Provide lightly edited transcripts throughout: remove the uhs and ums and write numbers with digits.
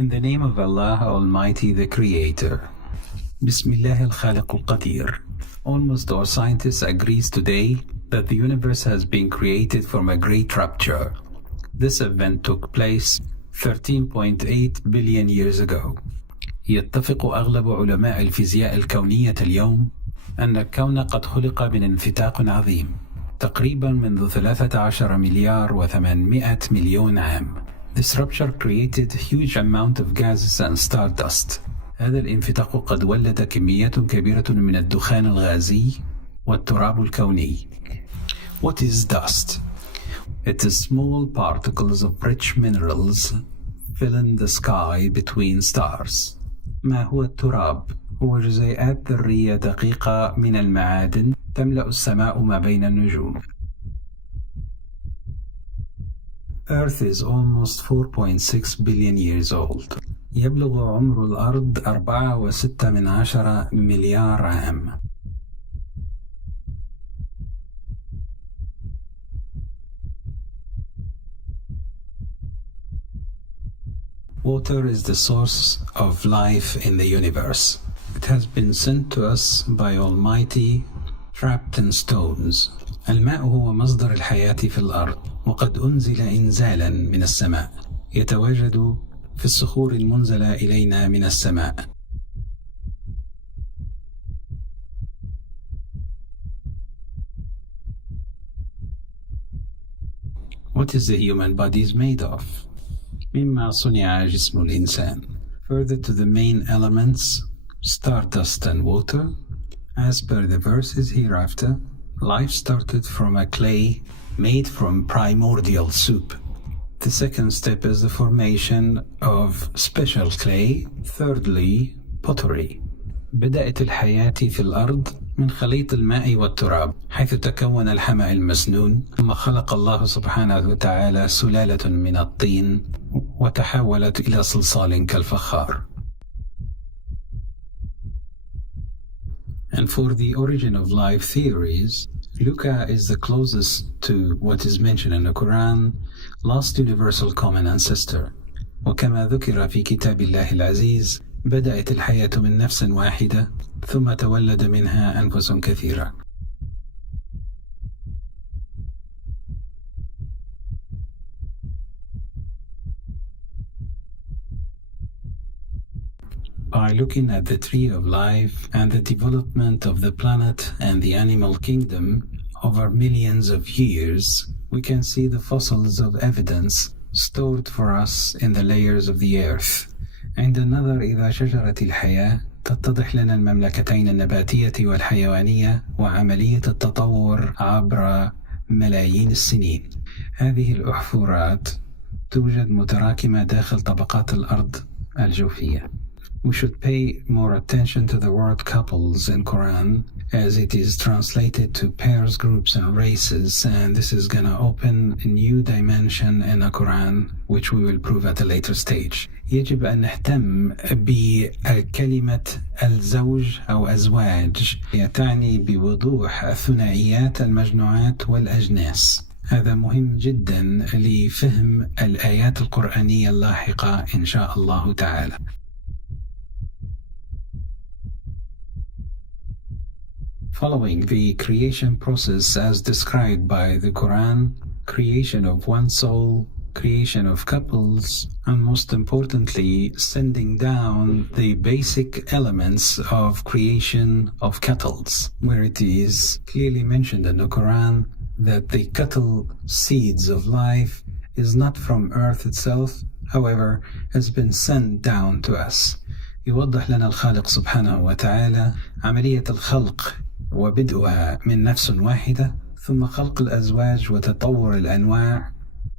In the name of Allah Almighty, the Creator. Bismillah الخالق القدير. Almost all scientists agree today that the universe has been created from a great rupture. This event took place 13.8 billion years ago. يتفق أغلب علماء الفيزياء الكونية اليوم أن الكون قد خلق من انفتاق عظيم تقريبا منذ 13 مليار و800 مليون عام. This rupture created huge amount of gases and stardust. هذا الانفتاق قد ولد كميات كبيرة من الدخان الغازي والتراب الكوني. What is dust? It is small particles of rich minerals filling the sky between stars. ما هو التراب؟ هو جزيئات ذرية دقيقة من المعادن تملأ السماء ما بين النجوم. Earth is almost 4.6 billion years old. يبلغ عمر الأرض 4.6 مليار عام. Water is the source of life in the universe. It has been sent to us by Almighty, trapped in stones. الماء هو مصدر الحياة في الأرض، وقد أنزل إنزالا من السماء، يتواجد في الصخور المنزلة إلينا من السماء. What is the human body is made of? مما صنع جسم الإنسان. Further to the main elements, stardust and water. As per the verses hereafter, life started from a clay made from primordial soup. The second step is the formation of special clay. Thirdly, pottery. بدأت الحياة في الأرض من خليط الماء والتراب، حيث تكون الحمأ المسنون، ثم خلق الله سبحانه وتعالى سلالة من الطين وتحولت إلى صلصال كالفخار. And for the origin of life theories, Luca is the closest to what is mentioned in the Quran, last universal common ancestor. وكما ذكر في كتاب الله العزيز، بدأت الحياة من نفس واحدة ثم تولد منها أنفس كثيرة. By looking at the tree of life and the development of the planet and the animal kingdom over millions of years, we can see the fossils of evidence stored for us in the layers of the earth. عند النظر إلى شجرة الحياة تتضح لنا المملكتين النباتية والحيوانية وعملية التطور عبر ملايين السنين. هذه الأحفورات توجد متراكمة داخل طبقات الأرض الجوفية. We should pay more attention to the word couples in Quran as it is translated to pairs, groups and races, and this is going to open a new dimension in the Quran which we will prove at a later stage. يجب أن نهتم بكلمة الزوج أو أزواج، تعني بوضوح الثنائيات المجموعات والأجناس. هذا مهم جدا لفهم الآيات القرآنية اللاحقة إن شاء الله تعالى. Following the creation process as described by the Quran, creation of one soul, creation of couples, and most importantly, sending down the basic elements of creation of kettles, where it is clearly mentioned in the Quran that the kettle seeds of life is not from earth itself, however, has been sent down to us. يوضح لنا الخالق سبحانه وتعالى عملية الخلق وبدءها من نفس واحدة، ثم خلق الأزواج وتطور الأنواع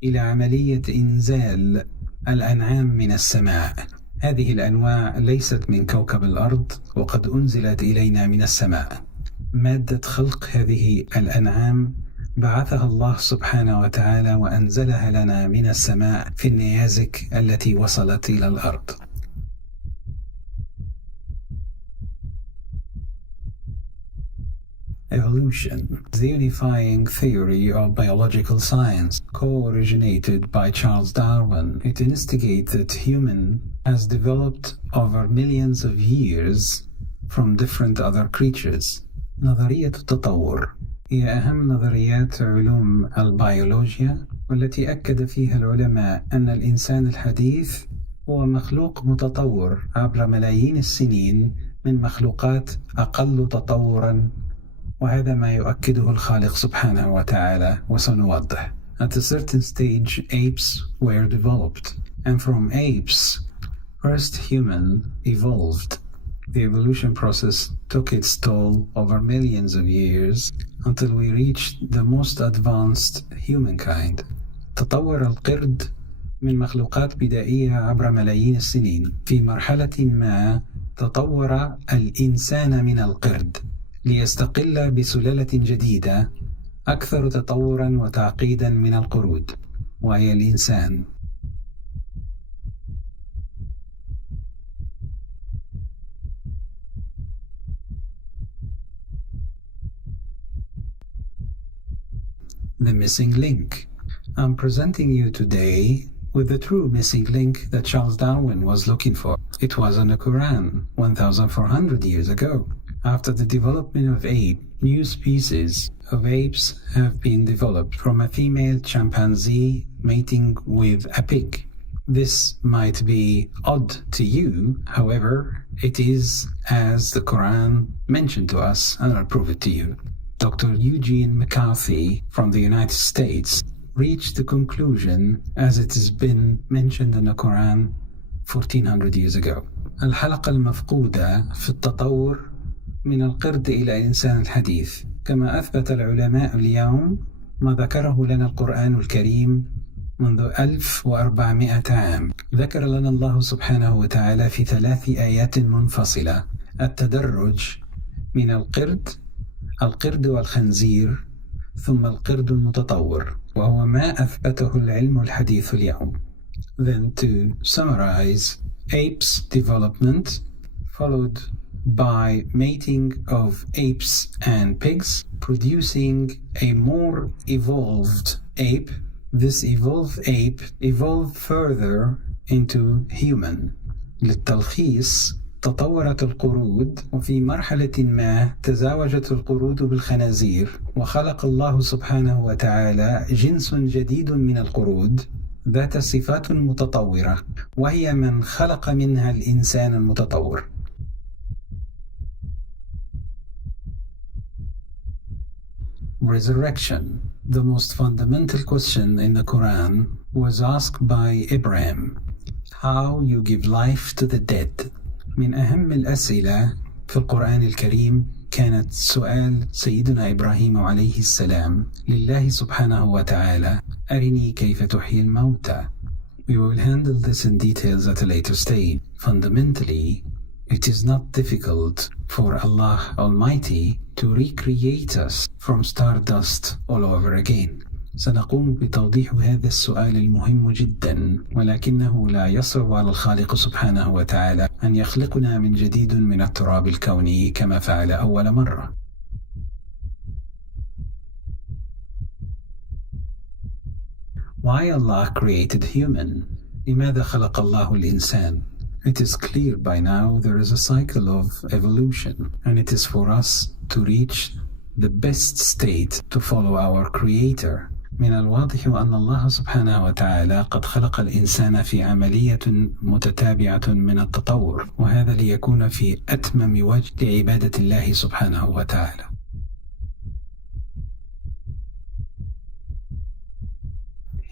إلى عملية إنزال الأنعام من السماء. هذه الأنواع ليست من كوكب الأرض وقد أنزلت إلينا من السماء. مادة خلق هذه الأنعام بعثها الله سبحانه وتعالى وأنزلها لنا من السماء في النيازك التي وصلت إلى الأرض. Evolution, the unifying theory of biological science, co-originated by Charles Darwin. It investigates that human has developed over millions of years from different other creatures. نظرية التطور هي أهم نظريات علوم البيولوجيا، والتي أكد فيها العلماء أن الإنسان الحديث هو مخلوق متطور عبر ملايين السنين من مخلوقات أقل تطوراً، وهذا ما يؤكده الخالق سبحانه وتعالى، وسنوضح. At a certain stage, apes were developed, and from apes, first human evolved. The evolution process took its toll over millions of years until we reached the most advanced humankind. تطور القرد من مخلوقات بدائية عبر ملايين السنين. في مرحلة ما تطور الإنسان من القرد ليستقل بسلالة جديدة أكثر تطوراً وتعقيداً من القرود، وهي الإنسان. The missing link. I'm presenting you today with the true missing link that Charles Darwin was looking for. It was in the Quran 1,400 years ago. After the development of ape, new species of apes have been developed from a female chimpanzee mating with a pig. This might be odd to you, however, it is as the Quran mentioned to us, and I'll prove it to you. Dr. Eugene McCarthy from the United States reached the conclusion as it has been mentioned in the Quran 1400 years ago. الحلقة المفقودة في التطور من القرد إلى الإنسان الحديث، كما أثبت العلماء اليوم ما ذكره لنا القرآن الكريم منذ 1400 عام. ذكر لنا الله سبحانه وتعالى في 3 آيات منفصلة التدرج من القرد والخنزير ثم القرد المتطور، وهو ما أثبته العلم الحديث اليوم. Then to summarize, apes development followed by mating of apes and pigs, producing a more evolved ape. This evolved ape evolved further into human. للتلخيص، تطورت القرود، وفي مرحلة ما تزاوجت القرود بالخنازير، وخلق الله سبحانه وتعالى جنس جديد من القرود ذات صفات متطورة، وهي من خلق منها الإنسان المتطور. Resurrection. The most fundamental question in the Quran was asked by Abraham. How you give life to the dead. من أهم الأسئلة في القرآن الكريم كانت سؤال سيدنا إبراهيم عليه السلام لله سبحانه وتعالى: أرني كيف تحيي الموتى. We will handle this in details at a later stage. Fundamentally, it is not difficult for Allah Almighty to recreate us from stardust all over again. سنقوم بتوضيح هذا السؤال المهم جدا، ولكنه لا يصعب على الخالق سبحانه وتعالى أن يخلقنا من جديد من التراب الكوني كما فعل أول مرة. Why Allah created human? لماذا خلق الله الإنسان? It is clear by now there is a cycle of evolution, and it is for us to reach the best state to follow our Creator. من الواضح أن الله سبحانه وتعالى قد خلق الإنسان في عملية متتابعة من التطور، وهذا ليكون في أتمم وجه لعبادة الله سبحانه وتعالى.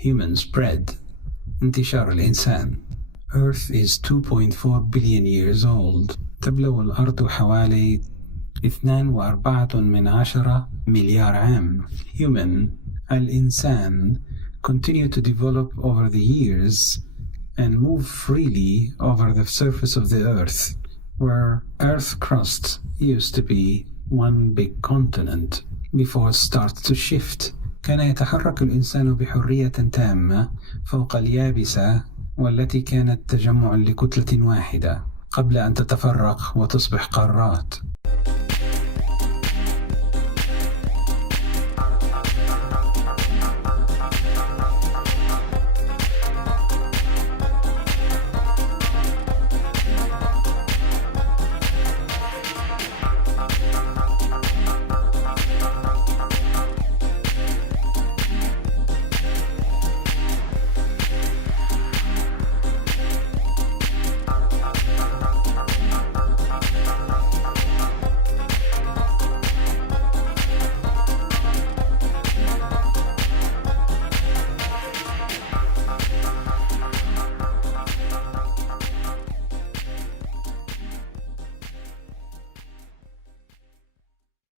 Human spread. انتشار الإنسان. Earth is 2.4 billion years old. تبلغ الأرض حوالي 2.4 مليار عام. Human, الإنسان, continue to develop over the years and move freely over the surface of the Earth, where Earth crust used to be one big continent. Before it starts to shift, كان يتحرك الإنسان بحرية تامة فوق اليابسة والتي كانت تجمع لكتلة واحدة قبل أن تتفرق وتصبح قارات.